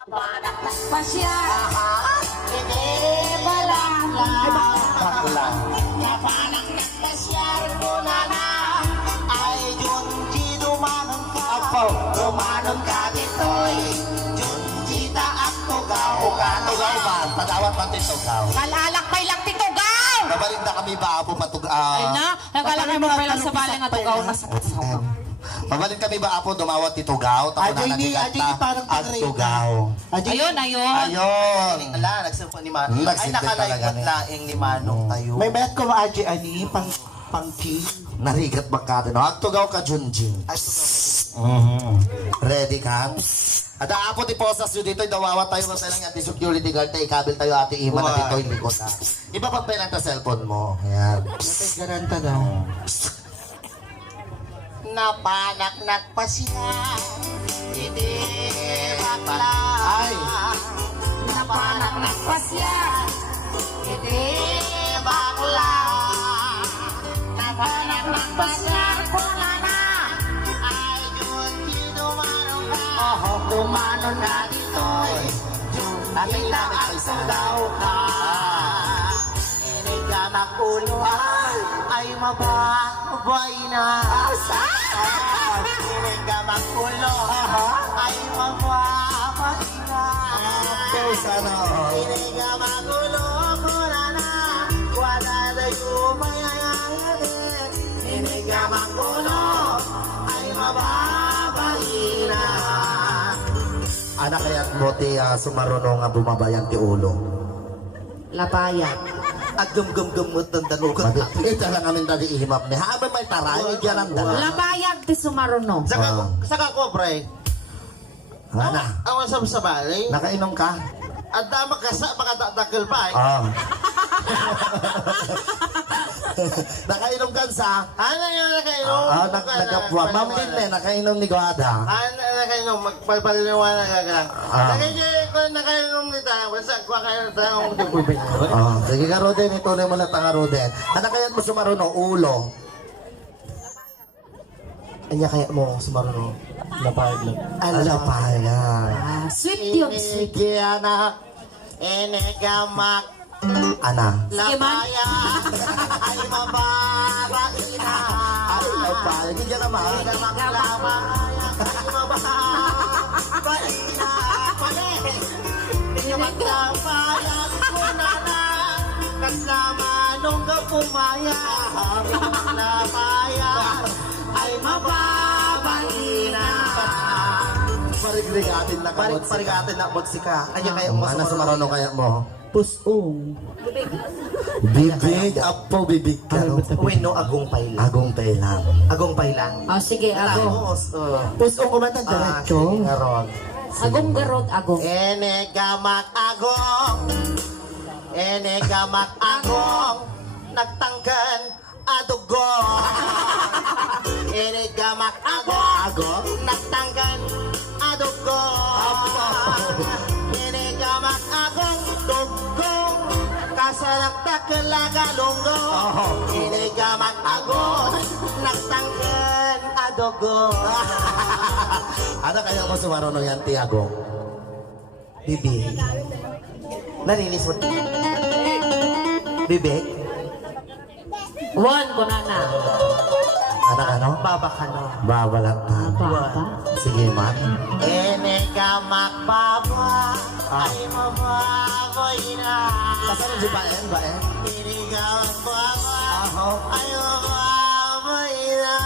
Pasya, hindi balanglang. Bakla. Napanang nagpasyar ko na ay Junji dumanon ka. Apo. Dumanon ka dito'y Junji taak tugaw. Tugaw ba? Padawat pati tugaw. Kalalakbay lang titugaw! Babalik na kami ba po matugaw? Ay na, nagkalakay mo pa lang sa baling at tugaw na sa katsaw. Babalik kami ba po dumawat ti tugaw? Tako na nagigat na at tugaw. Ayun, ayun. Ayun. Ala, nagsimpo ni Manong. Ay, Nagsimpo talaga nakalaikot ni- laing ni Manong tayo. May bet ko maaji ani pangki. Narigat ba ka din? At tugaw ka, Junjin. Ay, so, Ready ka? At apo ti posas yun dito, dawawat tayo sa lang yan, ti security guard tayo, ikabil tayo ate Ima na dito, hindi ko na. Iba pag pa lang ta cellphone mo. Ayan. May garanta daw. Napanak nagpasya, hindi bakla. Ay. Napanak nagpasya, hindi bakla. Napanak nagpasya ko na ay Junji dumanon ka. Dumanon na dito'y Junji taak tugaw ka. Inigamak ulo ay mababay na. Inigamak ulo ay mababay na. Okay, sana all. Inigamak ulo ko na wala na yumayayanin. Inigamak ulo ay mababay na. Anak kaya't mo ti sumarunong nga bumabayan ti ulo. Lapaya. at gum-gum-gum mo tandanugot. Ito lang namin tadi ihimap ni. Habang may taray, diyan ang dala. Lapayag ti sumaruno. Saka ko, pre. Ana, Awan sa balay. nakainom ka? At dama ka sa makatatakil pa eh. Oo. Nakainom ka sa? Ano yung nakainom? Nagkapwa. Ma'am din eh, nakainom ni Guada. Ano nakainom? Magpalpaliwanag ka. Nakainom nito. Basta kwa kayo tayo ang tubig. Sige ka, Roden. Ituloy mo lang tanga, Roden. Ano kaya mo sumarunong? Ulo. Anya kaya mo sumarunong? Lapayag lang. Alapayan. Sweet yun, sweet. Inigi anak, inigamak, Ana. Sige man. lapaya, ay mababae na. Ay, alapayan. Hindi ka naman. Inigamak, lapaya, ay mababae na. Inigamak, lapaya, kunana, kasama nung kapumaya. Inigamak, lapaya, ay mababae na. Parigrigatin na kamot. Parigatin na magsika. Anya kaya mo Ano sumarunong kaya mo? Pusong. Bibig. Apo, bibig ka. no? Uy, no, agong pailang. Agong pailang. Agong pailang. Oh, sige, agong. Tapos, Pusong kumanta diretso. Garon. Agong garot, agong. Inigamak, agong, inigamak, agong, nagtanggan, adugong. Inigamak, agong, nagtanggan, adugong. Inigamak, agong, dugong, kasalakta kalagalunggong. Inigamak, agong, nagtanggan, adugong. Ano kaya mo sumarunong yan, Tiago? bibig. Narinis mo. Bibig. One, kunana. Anak ano? Baba ka no. Babalat ka. Baba. Sige, man. Inigamak, baba, ay mababoy na. Kasama si Baen, Baen? Inigamak, baba, ay mababoy na.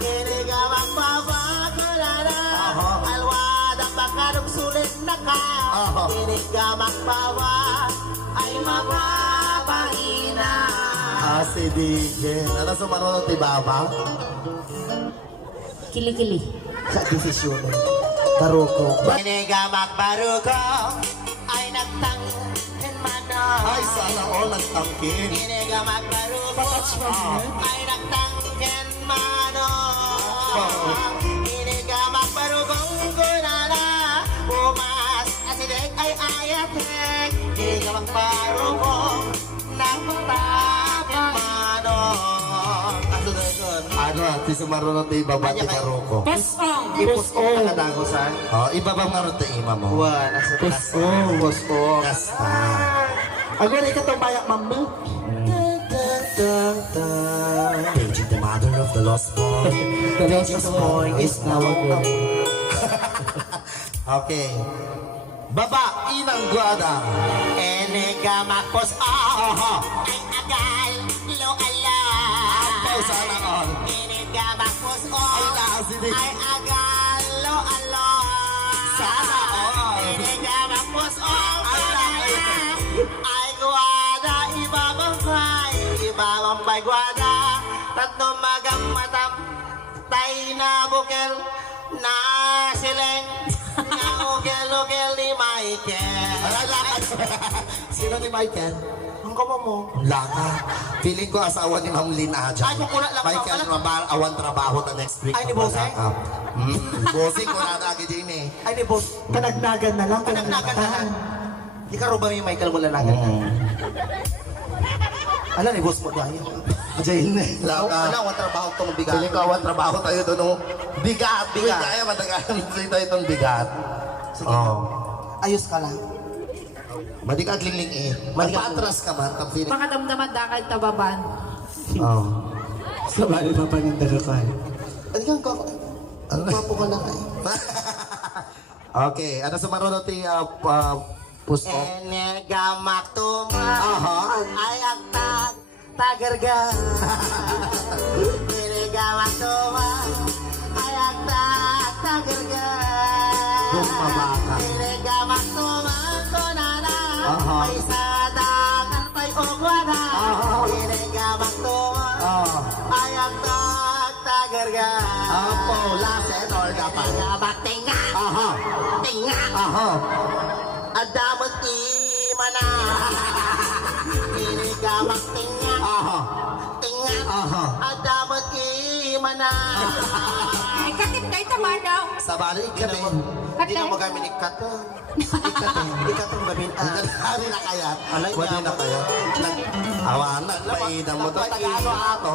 Inigamak, baba, kulala, alwadak bakarong sulit na ka. Inigamak, baba, ay mababoy na. Si DJ. Ano sumarunong ti Baba? Kili-kili. Sa desisyon. Taruko. Inigamak, barugo, ay nagtangin manong. Ay, sana all nagtangkin. Inigamak, barugo, ay nagtangin manong. Inigamak, barugong gunana, umas asidik ay ayatek. Inigamak, barugong nagtangin manong. Ano, si sumarunod na ibaba ti Baroko. Pusong. Pusong. Dagosan. Oh, ibabang marunod ti ima mo. Buwan. Pusong. Pusong. Kasta. Agad ikaw itong bayak mambo. Paging the mother of the lost boy. The lost boy is now a girl. Okay. Baba, inang guada. Enega makos ang agal lo ala. Apo, sana all. Enega makos Ay, nakasinig. ay agal lo ala. Sana all. Enega makos Ay, nakasinig. ay guada ibabang bay guada tatno magamatam tay na bukel na sileng na ugel ni Michael. Sino ni Michael? Ang kamo mo? Laka. Feeling ko asawa ni Ma'am Lina dyan. Ay, kung kuna lang- Michael, awan trabaho na next week. Ay, ni Boseng? Boseng ko na nagi din eh. Ay, ni boss. Kanagnagan na lang. Kanagnagan na lang. Di ka roba yung Michael mo lalagan na. Ala ni boss mo dahil. Diyan eh. Laka. Ala, ang trabaho itong bigat. Feeling ko awan trabaho tayo doon. Oh. Bigat. Bigat. Kaya matagal dito itong bigat. Sige. Oh. Ayos ka lang. Madigag lingling eh. Magpa-atras ka man. Ang feeling. Makadamdaman dakal tababan. Oh. Sa bali pa panindaga ka. Ay, ka. Ano? Papo ka lang ay. Okay. Ano sa marunod ti pusto? Enega maktuma. Aha. Ay agtag. Tagarga. Enega maktuma. Ay agtag. Tagarga. Bumabaka. Enega maktuma. Konana. Aha. May sadangan. May ugwada. Enega maktuma. Oh. Ay agtag. Tagarga. Apo. Laset or dapat? Enega maktinga. Aha. Tinga. Aha. Adamot imana. Inigamang tinga. Aha. Tinga. Aha. Adamot imana. Ay, katip kayo tama daw. Sa bali ka din. Hindi na magamin ikat. Ikat ang gamin. Hari na kaya. Alay Pwede niya. na kaya. Awanan, nagpaida mo. Tagalo ato.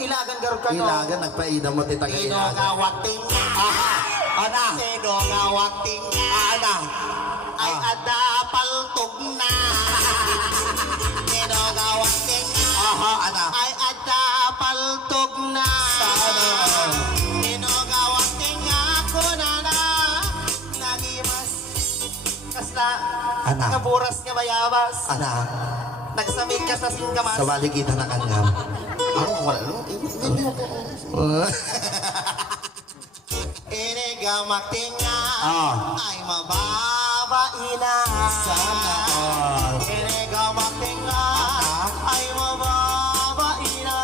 Ilagan garot ka no. Ilagan, nagpaida mo. Tagailagan. Inogawat tinga. Ana. Inogawat tinga. Ana. Ay adapal tugna. Inogawat tinga. Aha, ana. Ay adapal tugna. Sana. Inogawat tinga ko na nagimas. Kasla. Ana. Kaburas nga bayabas. Ana. Nagsamit ka sa singkamas. Sa bali kita na kanyam. Ako wala no. Inigamak tinga. Ay mababaina. Sana all. Inigamak tinga. Ay mababaina.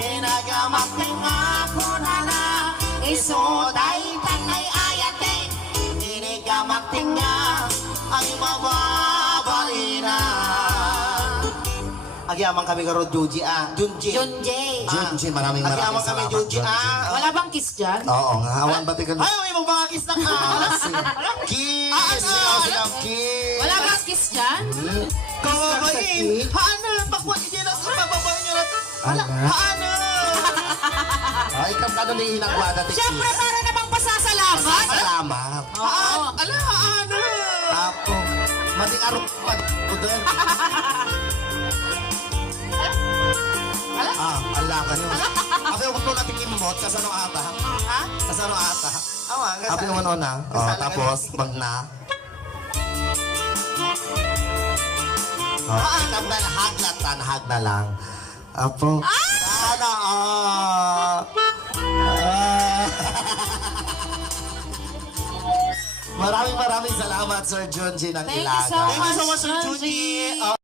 Inagamak tinga ko na isutay tanay ayate. Inigamak tinga. Ay mababaina. Agyaman kami karo Juji Junji. Junjay. Junji, maraming Agyaman kami salamat. Junji Wala bang kiss dyan? Oo nga, awan ba tika Ay, may mga kiss na ka. Kiss! Sigaw silang kiss! Wala bang kiss dyan? Kawabain. Paano? Bakwa hindi na sa bababain niyo na to. Ano? Paano? Ay, ikaw ka doon iinang wada ti Siyempre, kiss. para namang pasasalamat. Salamat. Paano? Ala, paano? Apo, mating arong ko doon. Ala ka nyo. Ako yung ko natin kimot, kasano ata? Ha? Kasano ata? Awa, nga Ako yung ano na. Tapos, pag na. Ikam na nahag na ta, nahag na lang. Apo. Sana, Maraming salamat, Sir Junji, ng Thank you Ilaga. so much, Thank you so much, Sir Junji.